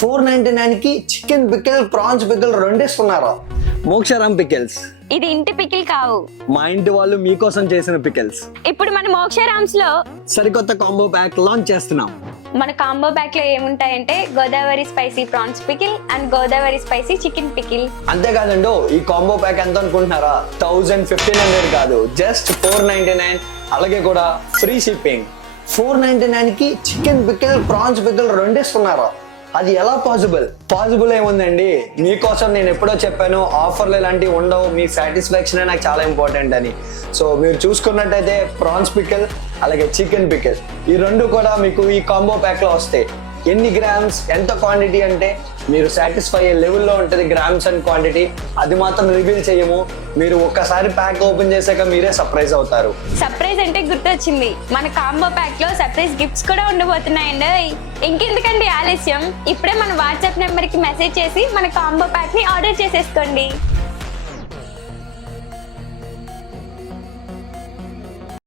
499 కి chicken pickle, prawns pickle రెండు ఇస్తున్నారు. మోక్షరామ్ పికిల్స్. ఇది ఇంటి పికిల్ కావు, మా ఇంటి వాళ్ళు మీకోసం చేసిన పికిల్స్. ఇప్పుడు మన మోక్షరామ్స్ లో సరికొత్త కాంబో ప్యాక్ లాంచ్ చేస్తున్నాం. మన కాంబో ప్యాక్ లో ఏముంటాయంటే Godavari spicy prawns pickle and Godavari spicy chicken pickle. అంతేకాదండి, ఈ కాంబో ప్యాక్ ఎంత అనుకుంటున్నారా? 1500 కాదు, జస్ట్ 499. అలాగే కూడా ఫ్రీ షిప్పింగ్. 499 కి చికెన్ పికిల్, ప్రాన్స్ పికిల్ రెండు ఇస్తున్నారు. అది ఎలా పాసిబుల్ ఏముందండి, మీకోసం నేను ఎప్పుడో చెప్పాను ఆఫర్లు ఇలాంటివి ఉండవు, మీ సాటిస్ఫాక్షన్ నాకు చాలా ఇంపార్టెంట్ అని. సో మీరు చూసుకున్నట్టయితే ప్రాన్స్ పికిల్ అలాగే చికెన్ పికిల్ ఈ రెండు కూడా మీకు ఈ కాంబో ప్యాక్ లో వస్తాయి. ఎన్ని గ్రామ్స్, ఎంత క్వాంటిటీ అంటే మీరు సాటిస్ఫై అయ్యే లెవెల్లో ఉంటుంది. గ్రామ్స్ అండ్ క్వాంటిటీ అది మాత్రం రివీల్ చేయము. మీరు ఒక్కసారి ప్యాక్ ఓపెన్ చేశాక మీరే సర్ప్రైజ్ అవుతారు. సర్ప్రైజ్ అంటే గుర్తొచ్చింది, మన కాంబో ప్యాక్ లో సర్ప్రైజ్ గిఫ్ట్స్ కూడా ఉండబోతున్నాయండి. ఇంకెందుకండి ఆలస్యం, ఇప్పుడే మన వాట్సాప్ నెంబర్ కి మెసేజ్ చేసి మన కాంబో ప్యాక్ ని ఆర్డర్ చేసేసుకోండి.